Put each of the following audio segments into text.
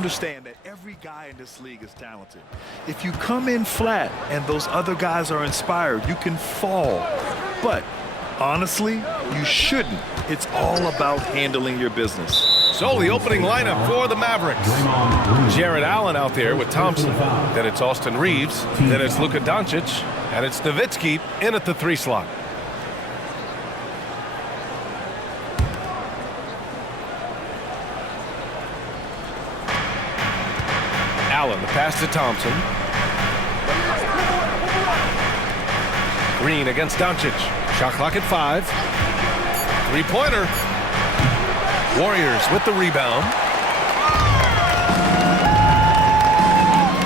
Understand that every guy in this league is talented. If you come in flat and those other guys are inspired, you can fall. But honestly, you shouldn't. It's all about handling your business. So the opening lineup for the Mavericks. Jared Allen out there with Thompson. Then it's Austin Reeves. Then it's Luka Doncic. And it's Nowitzki in at the 3 slot. Allen, the pass to Thompson. Green against Doncic. Shot clock at 5. Three-pointer. Warriors with the rebound.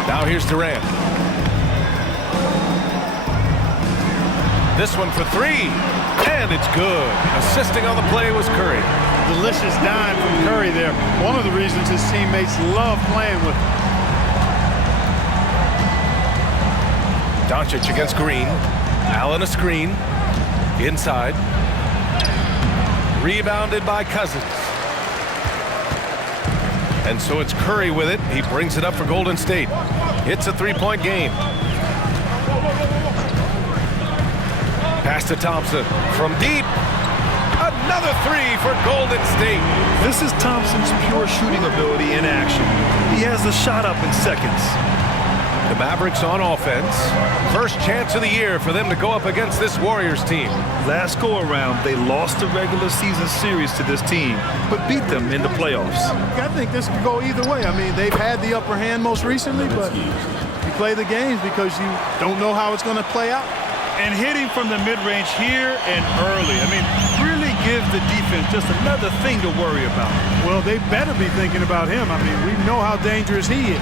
Now here's Durant. This one for 3. And it's good. Assisting on the play was Curry. Delicious dime from Curry there. One of the reasons his teammates love playing with him. Doncic against Green. Allen a screen. Inside. Rebounded by Cousins. And so it's Curry with it. He brings it up for Golden State. It's a 3-point game. Pass to Thompson from deep. Another 3 for Golden State. This is Thompson's pure shooting ability in action. He has the shot up in seconds. The Mavericks on offense. First chance of the year for them to go up against this Warriors team. Last go-around, they lost the regular season series to this team, but beat them in the playoffs. I think this could go either way. I mean, they've had the upper hand most recently, but you play the games because you don't know how it's going to play out. And hitting from the mid-range here and early. I mean, really gives the defense just another thing to worry about. Well, they better be thinking about him. I mean, we know how dangerous he is.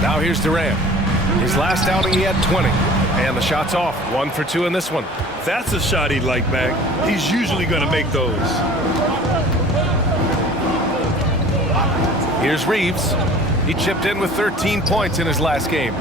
Now here's Durant. His last outing he had 20. And the shot's off. 1 for 2 in this one. That's a shot he'd like back. He's usually going to make those. Here's Reeves. He chipped in with 13 points in his last game.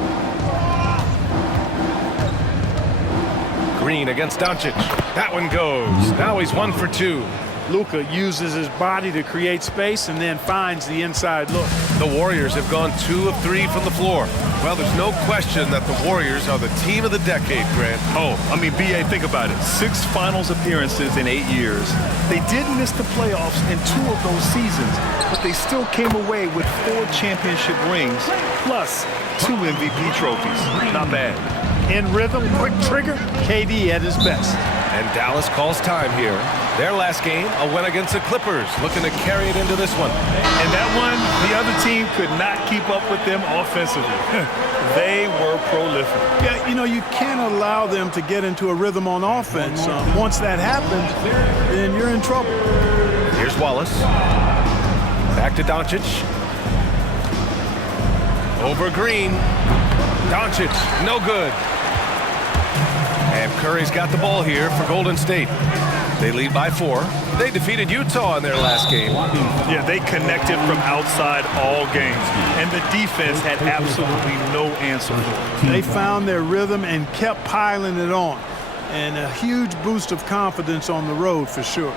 Green against Doncic. That one goes. Now he's 1 for 2. Luka uses his body to create space and then finds the inside look. The Warriors have gone 2 of 3 from the floor. Well, there's no question that the Warriors are the team of the decade, Grant. Oh, I mean, B.A., think about it. 6 finals appearances in 8 years. They did miss the playoffs in 2 of those seasons, but they still came away with 4 championship rings, plus 2 MVP trophies. Not bad. In rhythm, quick trigger, KD at his best. And Dallas calls time here. Their last game, a win against the Clippers, looking to carry it into this one. And that one, the other team could not keep up with them offensively. They were prolific. Yeah, you know, you can't allow them to get into a rhythm on offense. Once that happens, then you're in trouble. Here's Wallace. Back to Doncic. Over Green. Doncic, no good. And Curry's got the ball here for Golden State. They lead by 4. They defeated Utah in their last game. Yeah, they connected from outside all games, and the defense had absolutely no answer for it. They found their rhythm and kept piling it on. And a huge boost of confidence on the road for sure.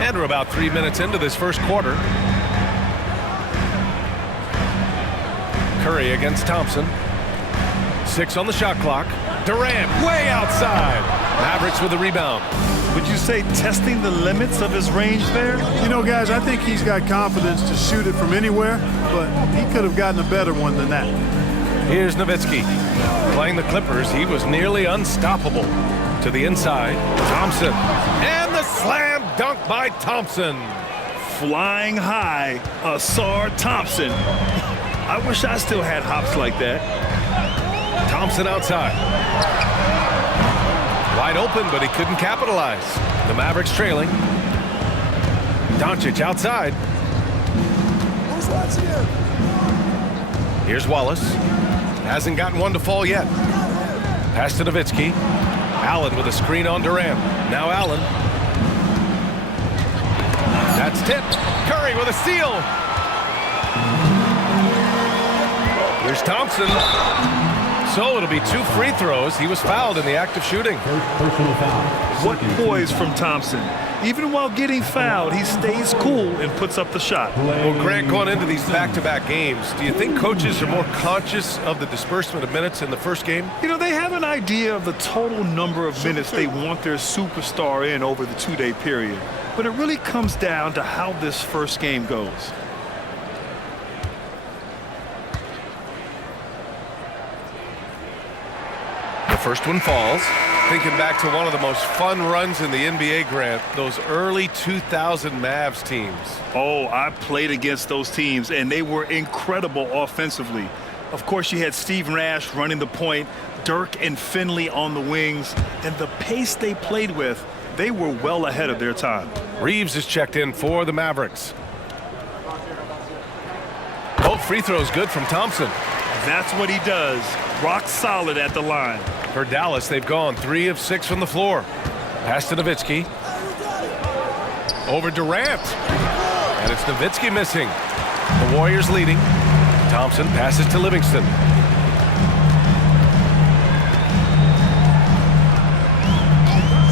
And we're about 3 minutes into this first quarter. Curry against Thompson. 6 on the shot clock. Durant way outside. Mavericks with the rebound. Would you say testing the limits of his range there? You know, guys, I think he's got confidence to shoot it from anywhere, but he could have gotten a better one than that. Here's Nowitzki. Playing the Clippers, he was nearly unstoppable. To the inside, Thompson. And the slam dunk by Thompson. Flying high, Asar Thompson. I wish I still had hops like that. Thompson outside. Wide open, but he couldn't capitalize. The Mavericks trailing. Doncic outside. Here's Wallace. Hasn't gotten one to fall yet. Pass to Nowitzki. Allen with a screen on Durant. Now Allen. That's tipped. Curry with a steal. Here's Thompson. So it'll be 2 free throws. He was fouled in the act of shooting. What poise from Thompson. Even while getting fouled, he stays cool and puts up the shot. Well, Grant, going into these back-to-back games, do you think coaches are more conscious of the disbursement of minutes in the first game? You know, they have an idea of the total number of minutes they want their superstar in over the two-day period. But it really comes down to how this first game goes. The first one falls. Thinking back to one of the most fun runs in the NBA, Grant, those early 2000 Mavs teams. Oh, I played against those teams, and they were incredible offensively. Of course, you had Steve Nash running the point, Dirk and Finley on the wings, and the pace they played with, they were well ahead of their time. Reeves is checked in for the Mavericks. Both free throws good from Thompson. That's what he does. Rock solid at the line. For Dallas, they've gone 3 of 6 from the floor. Pass to Nowitzki. Over Durant. And it's Nowitzki missing. The Warriors leading. Thompson passes to Livingston.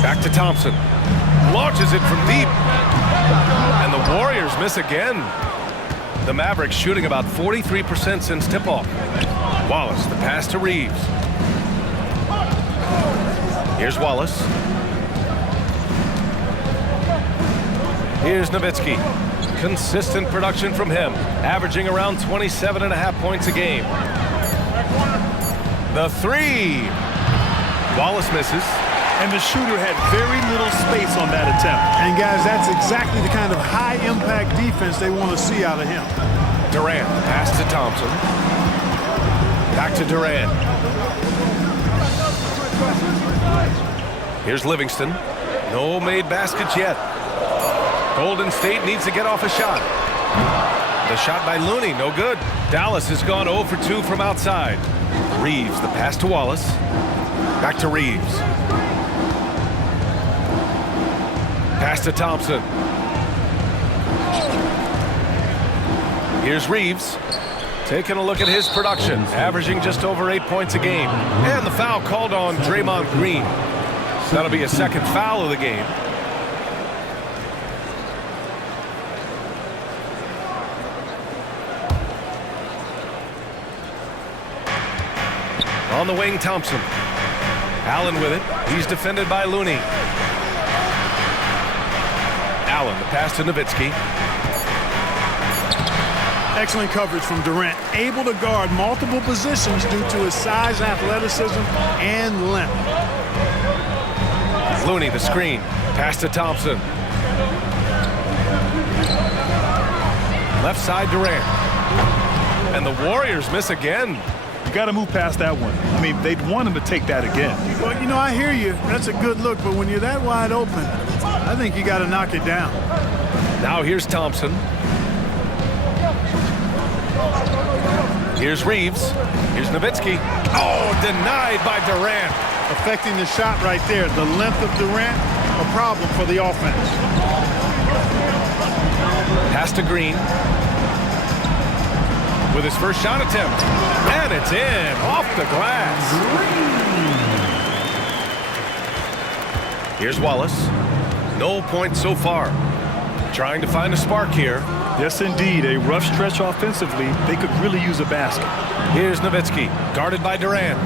Back to Thompson. Launches it from deep. And the Warriors miss again. The Mavericks shooting about 43% since tip-off. Wallace, the pass to Reeves. Here's Wallace. Here's Nowitzki. Consistent production from him, averaging around 27.5 points a game. The three. Wallace misses. And the shooter had very little space on that attempt. And guys, that's exactly the kind of high-impact defense they want to see out of him. Durant, pass to Thompson. Back to Durant. Here's Livingston. No made baskets yet. Golden State needs to get off a shot. The shot by Looney, no good. Dallas has gone 0 for 2 from outside. Reeves, the pass to Wallace. Back to Reeves. Pass to Thompson. Here's Reeves. Taking a look at his production, averaging just over 8 points a game. And the foul called on Draymond Green. That'll be a second foul of the game. On the wing, Thompson. Allen with it. He's defended by Looney. Allen, the pass to Nowitzki. Excellent coverage from Durant, able to guard multiple positions due to his size, athleticism, and length. Looney, the screen. Pass to Thompson. Left side, Durant. And the Warriors miss again. You got to move past that one. I mean, they'd want him to take that again. Well, you know, I hear you. That's a good look, but when you're that wide open, I think you got to knock it down. Now here's Thompson. Here's Reeves. Here's Nowitzki. Oh, denied by Durant. Affecting the shot right there. The length of Durant, a problem for the offense. Pass to Green. With his first shot attempt. And it's in. Off the glass. Here's Wallace. No points so far. Trying to find a spark here. Yes, indeed. A rough stretch offensively. They could really use a basket. Here's Nowitzki. Guarded by Durant.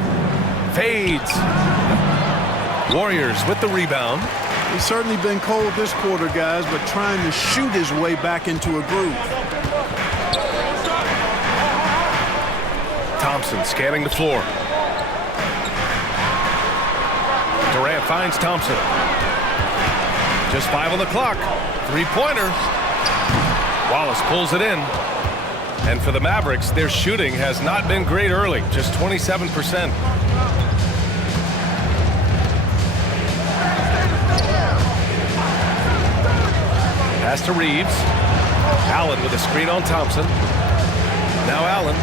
Fades. Warriors with the rebound. He's certainly been cold this quarter, guys, but trying to shoot his way back into a groove. Thompson scanning the floor. Durant finds Thompson. Just 5 on the clock. Three-pointer. Wallace pulls it in. And for the Mavericks, their shooting has not been great early, just 27%. Pass to Reeves. Allen with a screen on Thompson. Now Allen.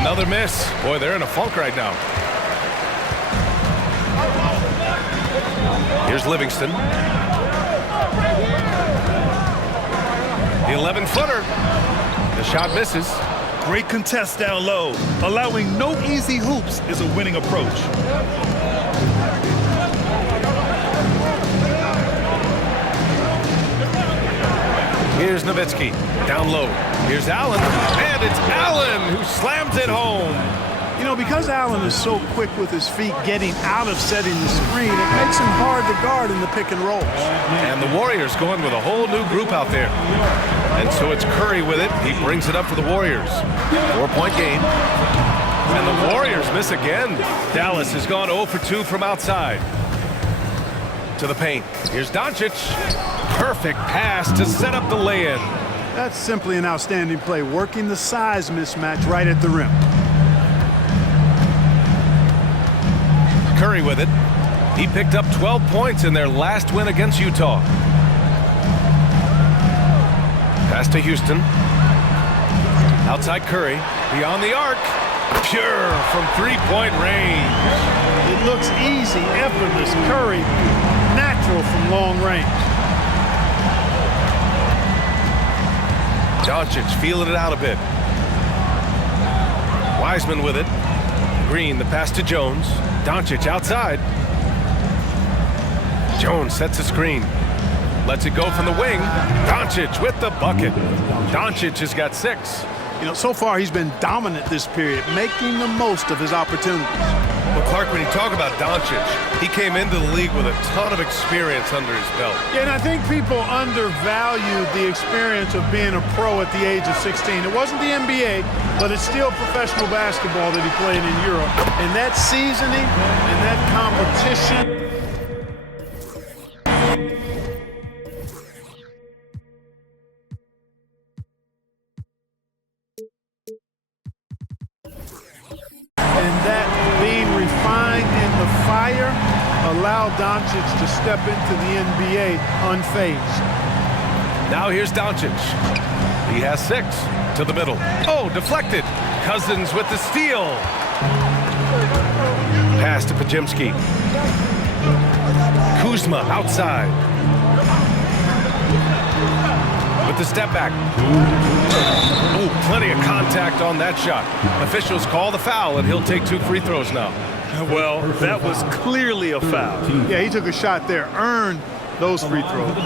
Another miss. Boy, they're in a funk right now. Here's Livingston. The 11-footer. The shot misses. Great contest down low. Allowing no easy hoops is a winning approach. Here's Nowitzki. Down low. Here's Allen. And it's Allen who slams it home. You know, because Allen is so quick with his feet getting out of setting the screen, it makes him hard to guard in the pick and rolls. And the Warriors going with a whole new group out there. And so it's Curry with it. He brings it up for the Warriors. 4-point game. And the Warriors miss again. Dallas has gone 0 for 2 from outside. To the paint. Here's Doncic. Perfect pass to set up the lay-in. That's simply an outstanding play, working the size mismatch right at the rim. Curry with it. He picked up 12 points in their last win against Utah. Pass to Houston. Outside Curry. Beyond the arc. Pure from three-point range. It looks easy, effortless. Curry, natural from long range. Doncic feeling it out a bit. Wiseman with it. Green, the pass to Jones. Doncic outside. Jones sets a screen. Lets it go from the wing. Doncic with the bucket. Doncic has got 6. You know, so far he's been dominant this period, making the most of his opportunities. Well, Clark, when you talk about Doncic, he came into the league with a ton of experience under his belt. Yeah, and I think people undervalued the experience of being a pro at the age of 16. It wasn't the NBA, but it's still professional basketball that he played in Europe. And that seasoning and that competition. And that being refined in the fire allowed Doncic to step into the NBA unfazed. Now here's Doncic. He has 6 to the middle. Oh, deflected. Cousins with the steal. Pass to Pajemski. Kuzma outside. With the step back. Oh, plenty of contact on that shot. Officials call the foul, and he'll take 2 free throws now. Well, that was clearly a foul. Yeah, he took a shot there, earned those free throws.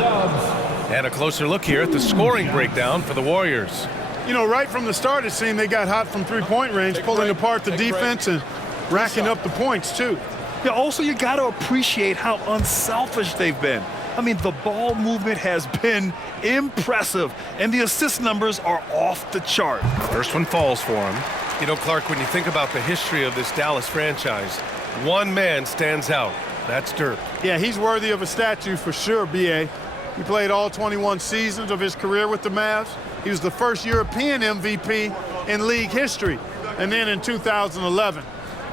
And a closer look here at the scoring breakdown for the Warriors. You know, right from the start, it seemed they got hot from three-point range, pulling apart the defense and racking up the points, too. Yeah, also, you got to appreciate how unselfish they've been. I mean, the ball movement has been impressive, and the assist numbers are off the chart. First one falls for him. You know, Clark, when you think about the history of this Dallas franchise, one man stands out. That's Dirk. Yeah, he's worthy of a statue for sure, B.A. He played all 21 seasons of his career with the Mavs. He was the first European MVP in league history. And then in 2011,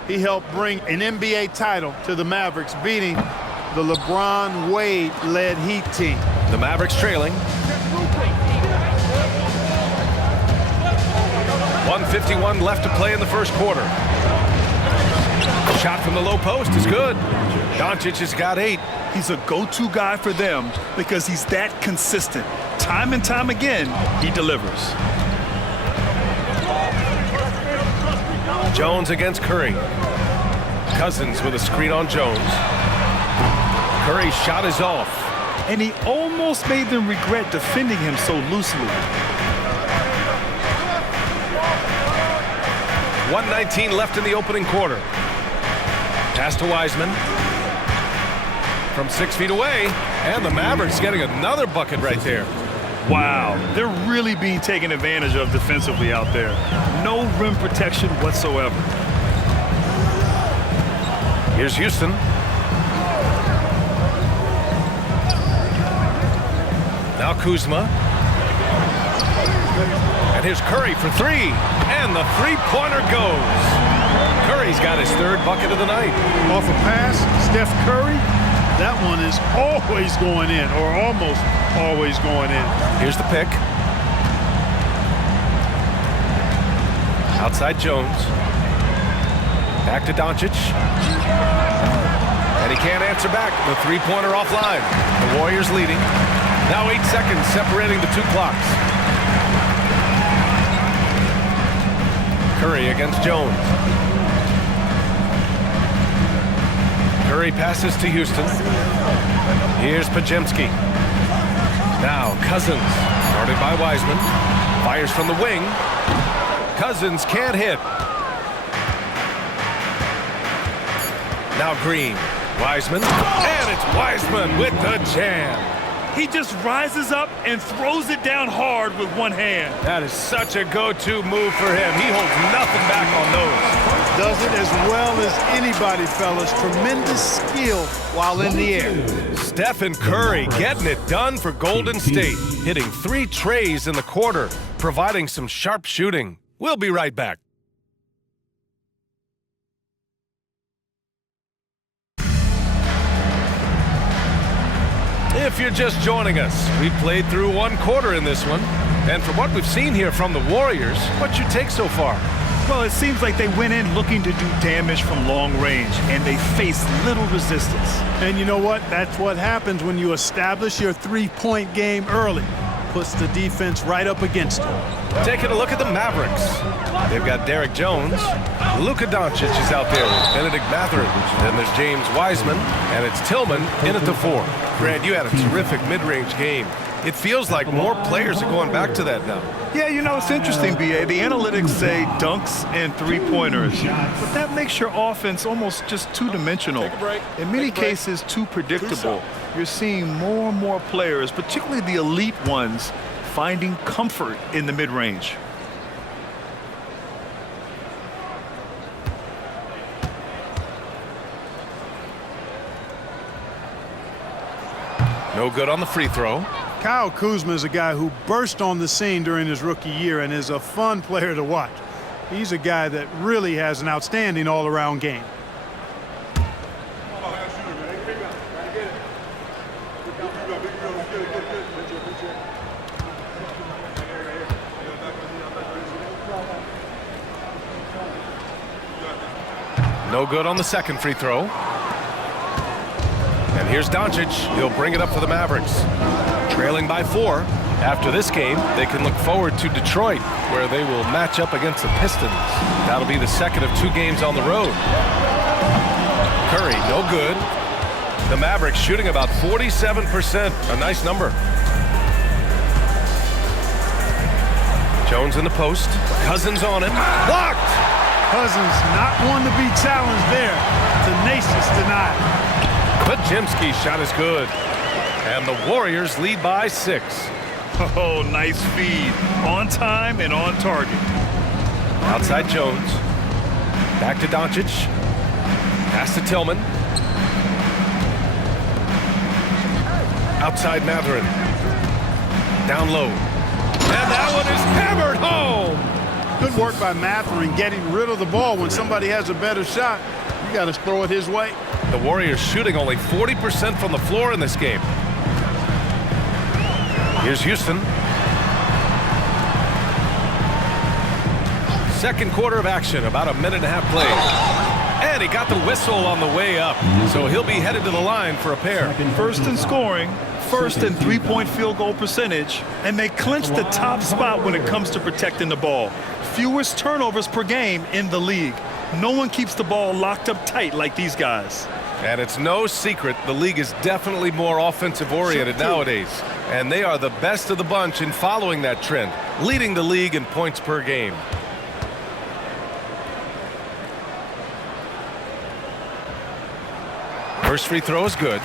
he helped bring an NBA title to the Mavericks, beating the LeBron Wade-led Heat team. The Mavericks trailing. 1:51 left to play in the first quarter. Shot from the low post is good. Doncic has got 8. He's a go-to guy for them because he's that consistent. Time and time again, he delivers. Jones against Curry. Cousins with a screen on Jones. Curry's shot is off. And he almost made them regret defending him so loosely. 1:19 left in the opening quarter. Pass to Wiseman. From 6 feet away, and the Mavericks getting another bucket right there. Wow, they're really being taken advantage of defensively out there. No rim protection whatsoever. Here's Houston. Now Kuzma. And here's Curry for 3. And the three-pointer goes. Curry's got his 3rd bucket of the night. Off a pass, Steph Curry. That one is always going in, or almost always going in. Here's the pick. Outside Jones. Back to Doncic. And he can't answer back. The three-pointer offline. The Warriors leading. Now 8 seconds separating the 2 clocks. Curry against Jones. Curry passes to Houston. Here's Pajemski. Now Cousins. Guarded by Wiseman. Fires from the wing. Cousins can't hit. Now Green. Wiseman. And it's Wiseman with the jam. He just rises up and throws it down hard with one hand. That is such a go-to move for him. He holds nothing back on those. Does it as well as anybody, fellas. Tremendous skill while in the air. Stephen Curry getting it done for Golden State. Hitting 3 trays in the quarter, providing some sharp shooting. We'll be right back. If you're just joining us, we've played through 1 quarter in this one. And from what we've seen here from the Warriors, what's your take so far? Well, it seems like they went in looking to do damage from long range, and they faced little resistance. And you know what? That's what happens when you establish your three-point game early. Puts the defense right up against them. Taking a look at the Mavericks. They've got Derek Jones. Luka Doncic is out there with Benedict Mathurin. Then there's James Wiseman, and it's Tillman in at the 4. Grant, you had a terrific mid-range game. It feels like more players are going back to that now. Yeah, you know, it's interesting, B.A. The analytics say dunks and three-pointers, but that makes your offense almost just two-dimensional. In many cases, too predictable. You're seeing more and more players, particularly the elite ones, finding comfort in the mid-range. No good on the free throw. Kyle Kuzma is a guy who burst on the scene during his rookie year and is a fun player to watch. He's a guy that really has an outstanding all-around game. No good on the second free throw. And here's Doncic. He'll bring it up for the Mavericks. Trailing by 4. After this game, they can look forward to Detroit, where they will match up against the Pistons. That'll be the second of 2 games on the road. Curry, no good. The Mavericks shooting about 47%. A nice number. Jones in the post. Cousins on him. Blocked! Cousins not one to be challenged there. Tenacious denial. Pajemski's shot is good. And the Warriors lead by 6. Oh, nice feed. On time and on target. Outside Jones. Back to Doncic. Pass to Tillman. Outside Mathurin. Down low. And that one is hammered home. Good work by Mathurin getting rid of the ball when somebody has a better shot. You got to throw it his way. The Warriors shooting only 40% from the floor in this game. Here's Houston. Second quarter of action, about a minute and a half played. And he got the whistle on the way up, so he'll be headed to the line for a pair. First in scoring, first in three-point field goal percentage, and they clinch the top spot when it comes to protecting the ball. Fewest turnovers per game in the league. No one keeps the ball locked up tight like these guys. And it's no secret the league is definitely more offensive-oriented nowadays. And they are the best of the bunch in following that trend, leading the league in points per game. First free throw is good.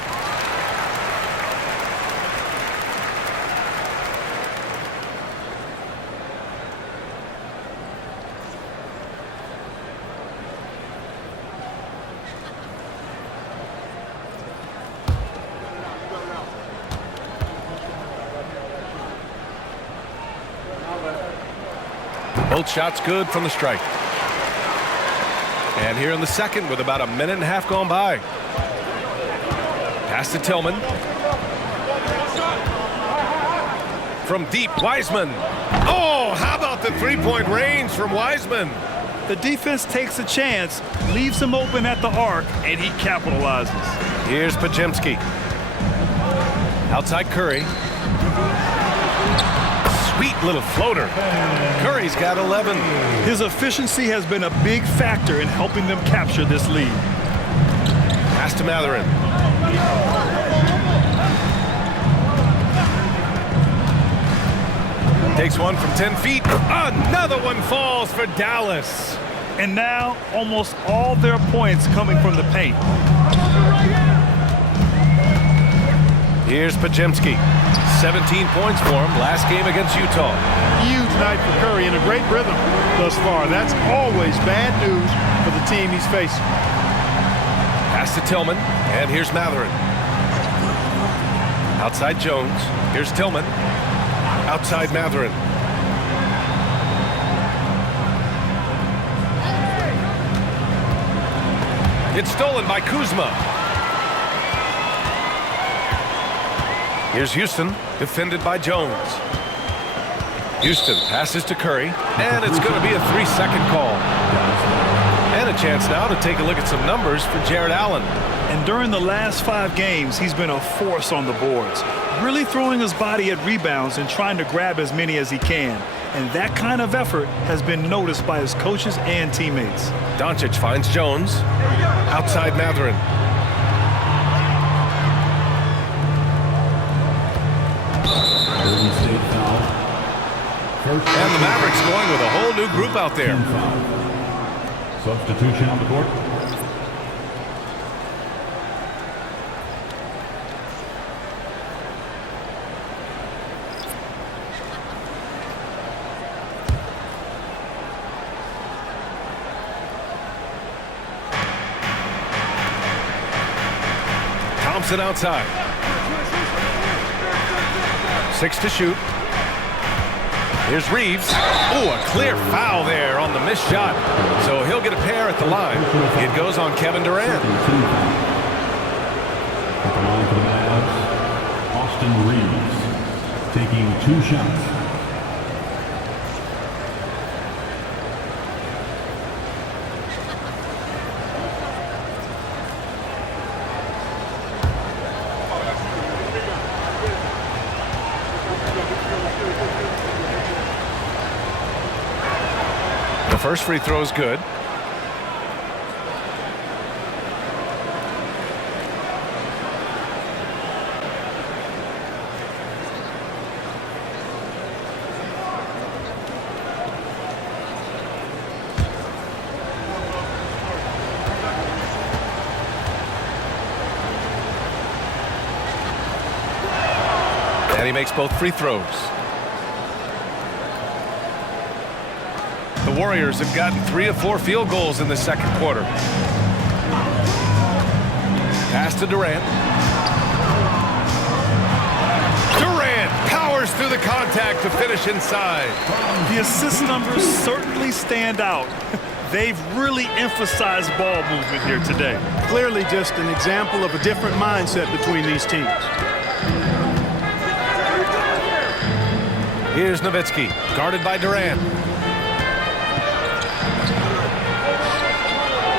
Both shots good from the strike. And here in the second with about a minute and a half gone by. Pass to Tillman. From deep, Wiseman. Oh, how about the three-point range from Wiseman? The defense takes a chance, leaves him open at the arc, and he capitalizes. Here's Pajemski. Outside Curry. Sweet little floater. Curry's got 11. His efficiency has been a big factor in helping them capture this lead. Pass to Mathurin. Takes one from 10 feet. Another one falls for Dallas. And now, almost all their points coming from the paint. Here's Pajemski. 17 points for him last game against Utah. Huge night for Curry and a great rhythm thus far. That's always bad news for the team he's facing. Pass to Tillman, and here's Matherin. Outside Jones. Here's Tillman. Outside Matherin. It's stolen by Kuzma. Here's Houston, defended by Jones. Houston passes to Curry, and it's going to be a 3-second call. And a chance now to take a look at some numbers for Jared Allen. And during the last 5 games, he's been a force on the boards, really throwing his body at rebounds and trying to grab as many as he can. And that kind of effort has been noticed by his coaches and teammates. Doncic finds Jones. Outside Matherin. And the Mavericks going with a whole new group out there. Substitution on the court. Thompson outside. 6 to shoot. Here's Reeves. Oh, a clear foul there on the missed shot. So he'll get a pair at the line. It goes on Kevin Durant. At the line for the Mavs, Austin Reeves taking 2 shots. First free throw is good. And he makes both free throws. The Warriors have gotten 3 of 4 field goals in the second quarter. Pass to Durant. Durant powers through the contact to finish inside. The assist numbers certainly stand out. They've really emphasized ball movement here today. Clearly just an example of a different mindset between these teams. Here's Nowitzki, guarded by Durant.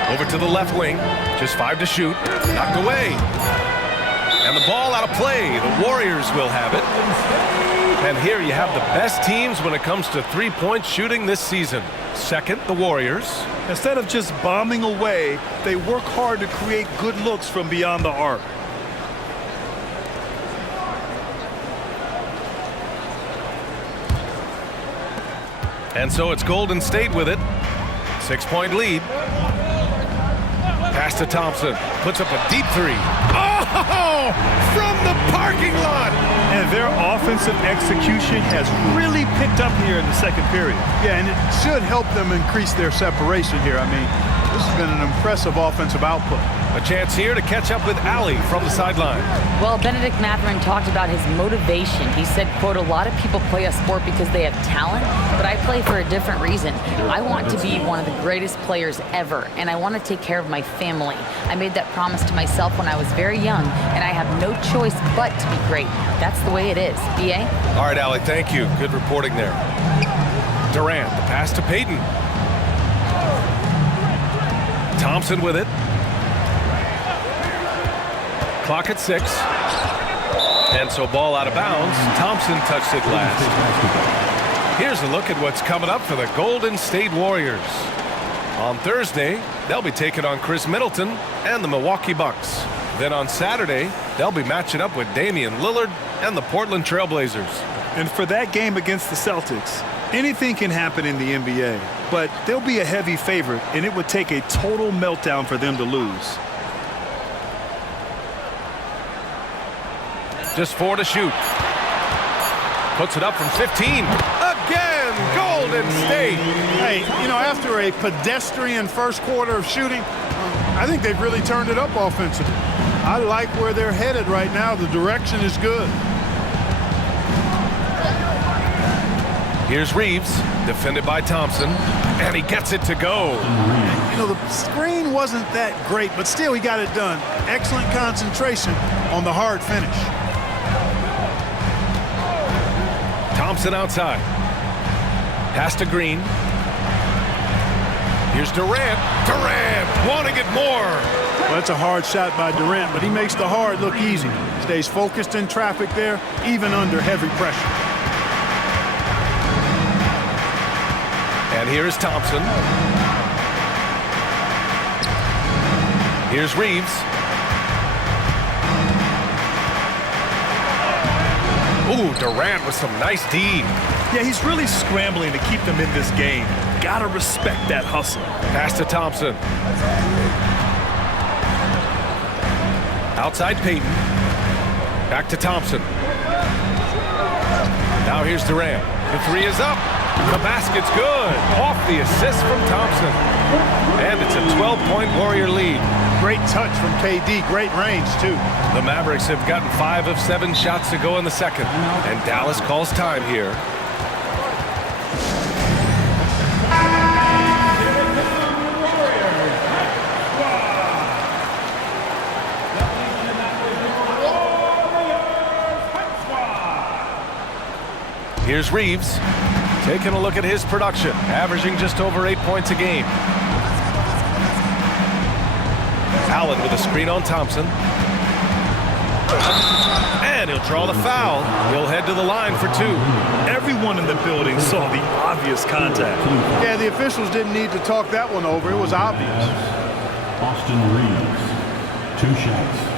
Over to the left wing, just 5 to shoot, knocked away. And the ball out of play, the Warriors will have it. And here you have the best teams when it comes to three-point shooting this season. Second, the Warriors. Instead of just bombing away, they work hard to create good looks from beyond the arc. And so it's Golden State with it. 6-point lead. Pass to Thompson. Puts up a deep 3. Oh! From the parking lot! And their offensive execution has really picked up here in the second period. Yeah, and it should help them increase their separation here. I mean, this has been an impressive offensive output. A chance here to catch up with Allie from the sideline. Well, Benedict Matherin talked about his motivation. He said, quote, "A lot of people play a sport because they have talent, but I play for a different reason. I want to be one of the greatest players ever, and I want to take care of my family. I made that promise to myself when I was very young, and I have no choice but to be great. That's the way it is." B.A.? All right, Allie, thank you. Good reporting there. Durant, the pass to Payton. Thompson with it. Clock at 6. And so ball out of bounds. Thompson touched it last. Here's a look at what's coming up for the Golden State Warriors. On Thursday, they'll be taking on Chris Middleton and the Milwaukee Bucks. Then on Saturday, they'll be matching up with Damian Lillard and the Portland Trail Blazers. And for that game against the Celtics, anything can happen in the NBA, but they'll be a heavy favorite, and it would take a total meltdown for them to lose. Just 4 to shoot. Puts it up from 15. Again, Golden State. Hey, you know, after a pedestrian first quarter of shooting, I think they've really turned it up offensively. I like where they're headed right now. The direction is good. Here's Reeves, defended by Thompson, and he gets it to go. You know, the screen wasn't that great, but still he got it done. Excellent concentration on the hard finish. Thompson outside. Pass to Green. Here's Durant. Durant wanting it more. Well, that's a hard shot by Durant, but he makes the hard look easy. Stays focused in traffic there, even under heavy pressure. And here is Thompson. Here's Reeves. Ooh, Durant with some nice D. Yeah, he's really scrambling to keep them in this game. Gotta respect that hustle. Pass to Thompson. Outside Payton. Back to Thompson. Now here's Durant. The three is up. The basket's good. Off the assist from Thompson. And it's a 12-point Warrior lead. Great touch from KD. Great range, too. The Mavericks have gotten 5 of 7 shots to go in the second. And Dallas calls time here. Here's Reeves. Taking a look at his production, averaging just over 8 points a game. Allen with a screen on Thompson. And he'll draw the foul. He'll head to the line for 2. Everyone in the building saw the obvious contact. Yeah, the officials didn't need to talk that one over. It was obvious. Austin Reeves, 2 shots.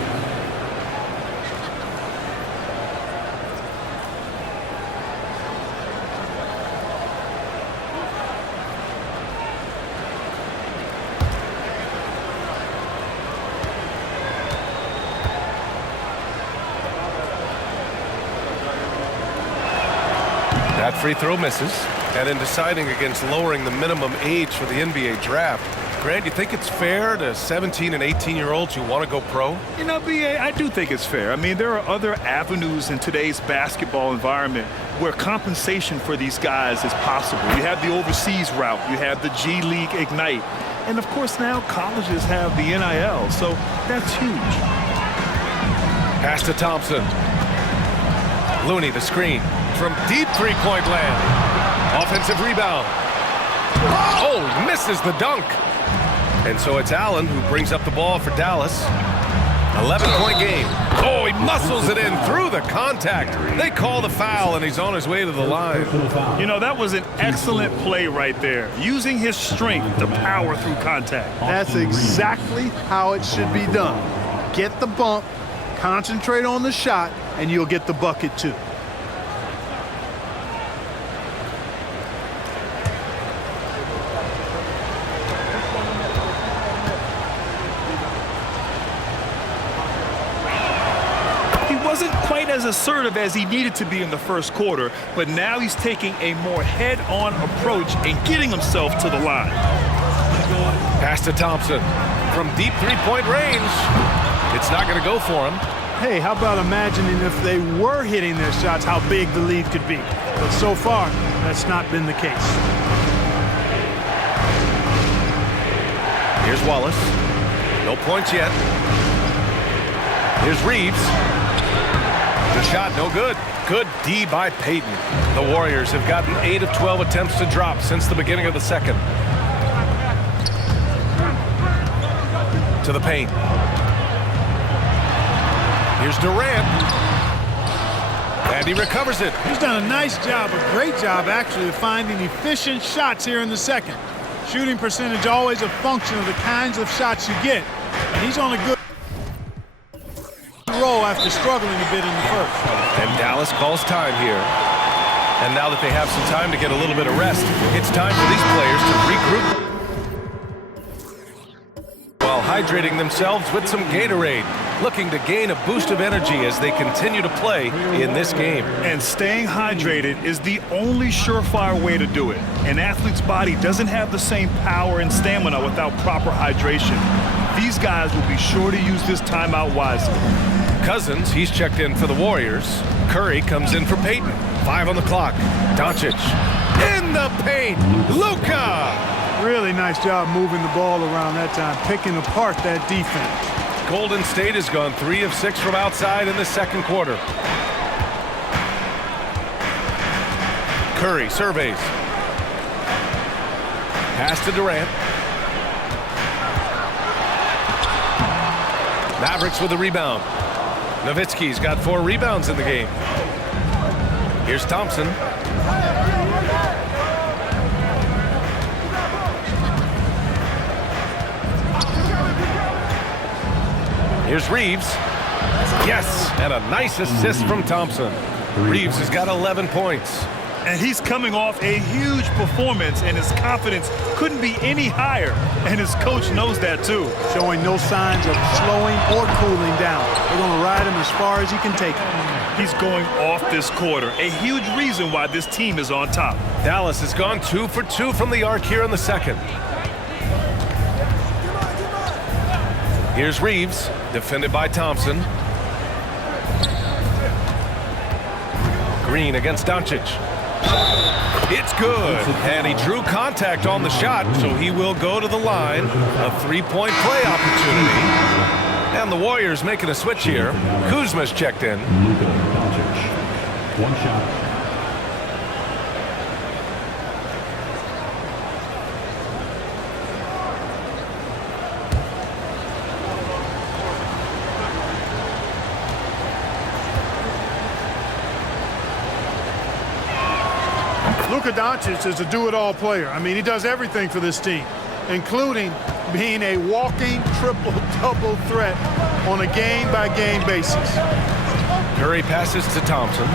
That free throw misses. And in deciding against lowering the minimum age for the NBA draft, Grant, you think it's fair to 17 and 18-year-olds who want to go pro? You know, B.A., I do think it's fair. I mean, there are other avenues in today's basketball environment where compensation for these guys is possible. You have the overseas route. You have the G League Ignite. And, of course, now colleges have the NIL, so that's huge. Pass to Thompson. Looney, the screen. From deep three-point land. Offensive rebound. Oh, misses the dunk. And so it's Allen who brings up the ball for Dallas. 11-point game. Oh, he muscles it in through the contact. They call the foul, and he's on his way to the line. You know, that was an excellent play right there. Using his strength to power through contact. That's exactly how it should be done. Get the bump, concentrate on the shot, and you'll get the bucket too. Wasn't quite as assertive as he needed to be in the first quarter, but now he's taking a more head-on approach and getting himself to the line. Pass to Thompson. From deep three-point range. It's not going to go for him. Hey, how about imagining if they were hitting their shots, how big the lead could be? But so far, that's not been the case. Here's Wallace. No points yet. Here's Reeves. The shot, no good. Good D by Payton. The Warriors have gotten 8 of 12 attempts to drop since the beginning of the second. To the paint. Here's Durant. And he recovers it. He's done a nice job, a great job actually, of finding efficient shots here in the second. Shooting percentage always a function of the kinds of shots you get. And he's on a good roll after struggling a bit in the first. And Dallas calls time here. And now that they have some time to get a little bit of rest, it's time for these players to regroup while hydrating themselves with some Gatorade, looking to gain a boost of energy as they continue to play in this game. And staying hydrated is the only surefire way to do it. An athlete's body doesn't have the same power and stamina without proper hydration. These guys will be sure to use this timeout wisely. Cousins, he's checked in for the Warriors. Curry comes in for Peyton. 5 on the clock. Doncic in the paint. Luka! Really nice job moving the ball around that time, picking apart that defense. Golden State has gone 3 of 6 from outside in the second quarter. Curry surveys. Pass to Durant. Mavericks with the rebound. Nowitzki's got 4 rebounds in the game. Here's Thompson. Here's Reeves. Yes, and a nice assist from Thompson. Reeves has got 11 points. And he's coming off a huge performance, and his confidence couldn't be any higher. And his coach knows that, too. Showing no signs of slowing or cooling down. They're going to ride him as far as he can take him. He's going off this quarter, a huge reason why this team is on top. Dallas has gone 2 for 2 from the arc here in the second. Here's Reeves, defended by Thompson. Green against Doncic. It's good, and he drew contact on the shot, so he will go to the line. A 3-point play opportunity. And the Warriors making a switch here. Kuzma's checked in. Luka Doncic. 1 shot. Luka Doncic is a do-it-all player. I mean, he does everything for this team, including being a walking triple-double threat on a game-by-game basis. Curry passes to Thompson.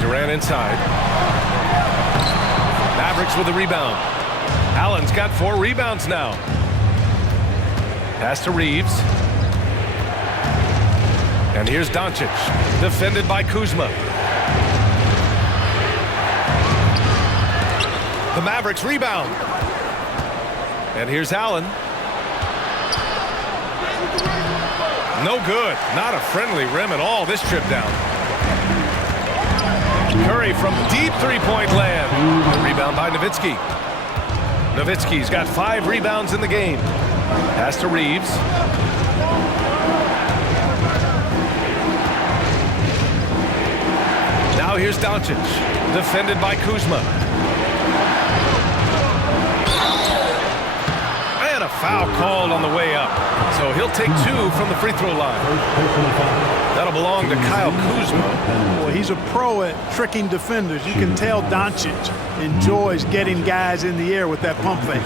Durant inside. Mavericks with the rebound. Allen's got 4 rebounds now. Pass to Reeves. And here's Doncic, defended by Kuzma. The Mavericks rebound. And here's Allen. No good. Not a friendly rim at all this trip down. Curry from deep 3-point land. The rebound by Nowitzki. Nowitzki's got 5 rebounds in the game. Pass to Reeves. Now here's Doncic, defended by Kuzma. And a foul called on the way up. So he'll take 2 from the free throw line. That'll belong to Kyle Kuzma. Boy, he's a pro at tricking defenders. You can tell Doncic enjoys getting guys in the air with that pump fake.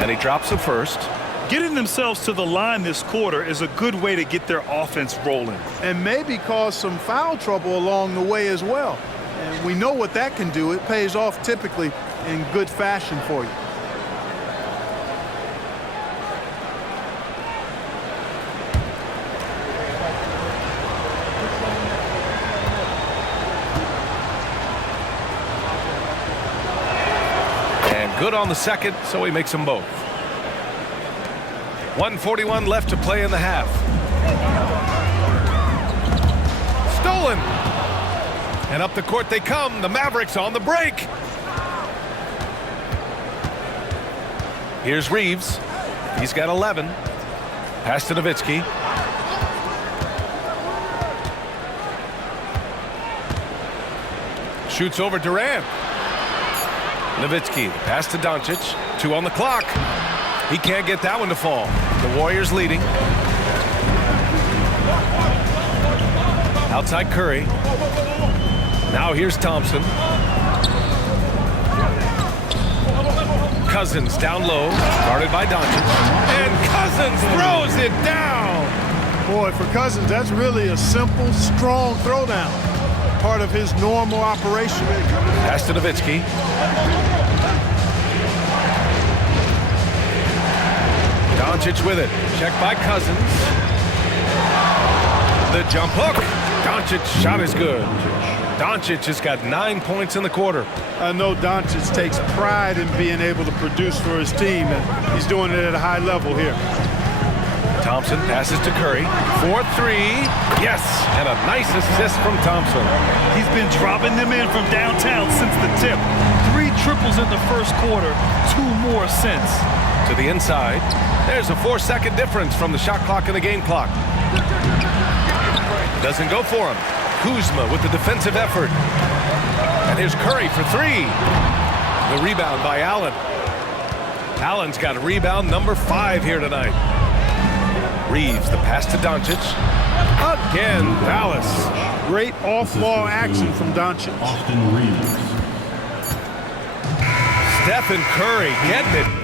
And he drops the first. Getting themselves to the line this quarter is a good way to get their offense rolling. And maybe cause some foul trouble along the way as well. And we know what that can do. It pays off typically in good fashion for you. And good on the second, so he makes them both. 1:41 left to play in the half. Stolen. And up the court they come. The Mavericks on the break. Here's Reeves. He's got 11. Pass to Nowitzki. Shoots over Durant. Nowitzki, pass to Doncic. 2 on the clock. He can't get that one to fall. The Warriors leading. Outside Curry. Now here's Thompson. Cousins down low, guarded by Doncic. And Cousins throws it down. Boy, for Cousins, that's really a simple, strong throwdown. Part of his normal operation. Pass to Nowitzki. Doncic with it. Checked by Cousins. The jump hook. Doncic shot is good. Doncic has got 9 points in the quarter. I know Doncic takes pride in being able to produce for his team, and he's doing it at a high level here. Thompson passes to Curry. 4-3. Yes, and a nice assist from Thompson. He's been dropping them in from downtown since the tip. 3 triples in the first quarter, 2 more since. To the inside. There's a 4-second difference from the shot clock and the game clock. Doesn't go for him. Kuzma with the defensive effort. And here's Curry for 3. The rebound by Allen. Allen's got rebound number 5 here tonight. Reeves, the pass to Doncic. Again, Dallas. Great off-ball action from Doncic. Austin Reeves. Stephen Curry getting it